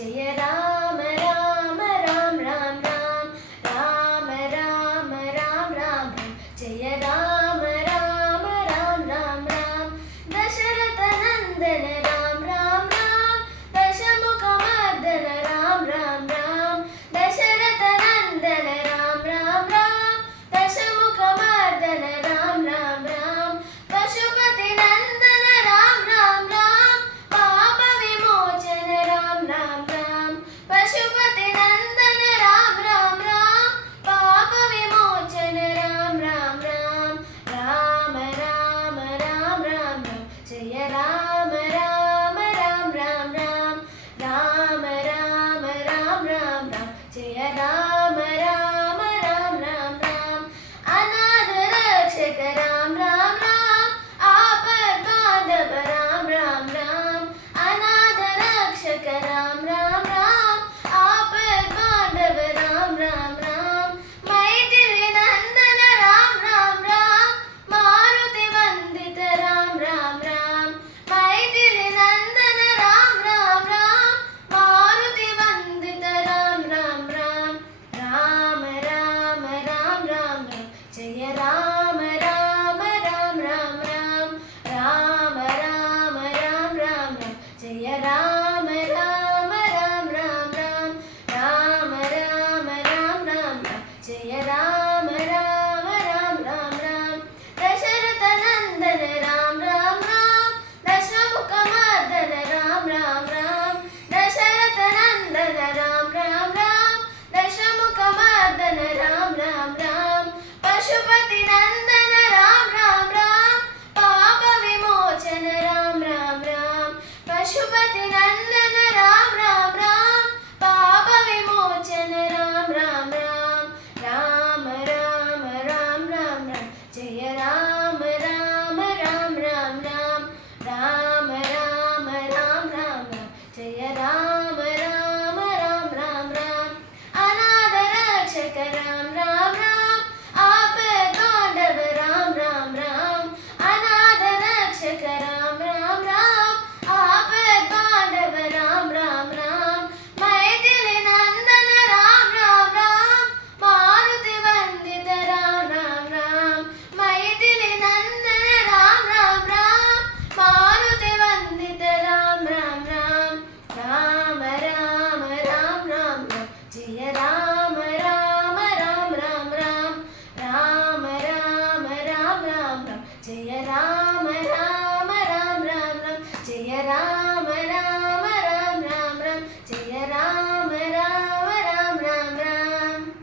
जय राम राम राम राम राम राम राम राम राम जय राम राम राम राम राम दशरथ नंदन राम राम राम दशमुख मर्दन राम राम राम दशरथ नंदन राम राम राम दशमुख मर्दन राम राम राम पशुपति नंदन राम राम राम पाप विमोचन राम राम राम पशुपति नंदन राम राम राम पाप विमोचन राम राम राम राम राम राम राम राम जय राम राम राम राम राम राम राम राम राम राम जय राम राम राम राम राम अनाथ रक्षक राम राम राम आपद बांधव राम राम राम अनाथ रक्षक राम राम राम आपद बांधव राम राम राम मैथिली नंदन राम राम राम मारुति वंदित राम राम राम मैथिली नंदन राम राम राम मारुति वंदित राम राम राम राम राम राम राम राम जय राम राम राम राम राम राम राम राम राम राम जय राम राम राम राम राम राम राम राम राम जय राम राम राम राम राम दशरथ नंदन राम राम राम दशमुख मर्दन राम राम राम दशरथ नंदन राम राम राम दशमुख मर्दन राम राम राम पशुपति नंदन राम राम राम पाप विमोचन राम राम राम पशुपति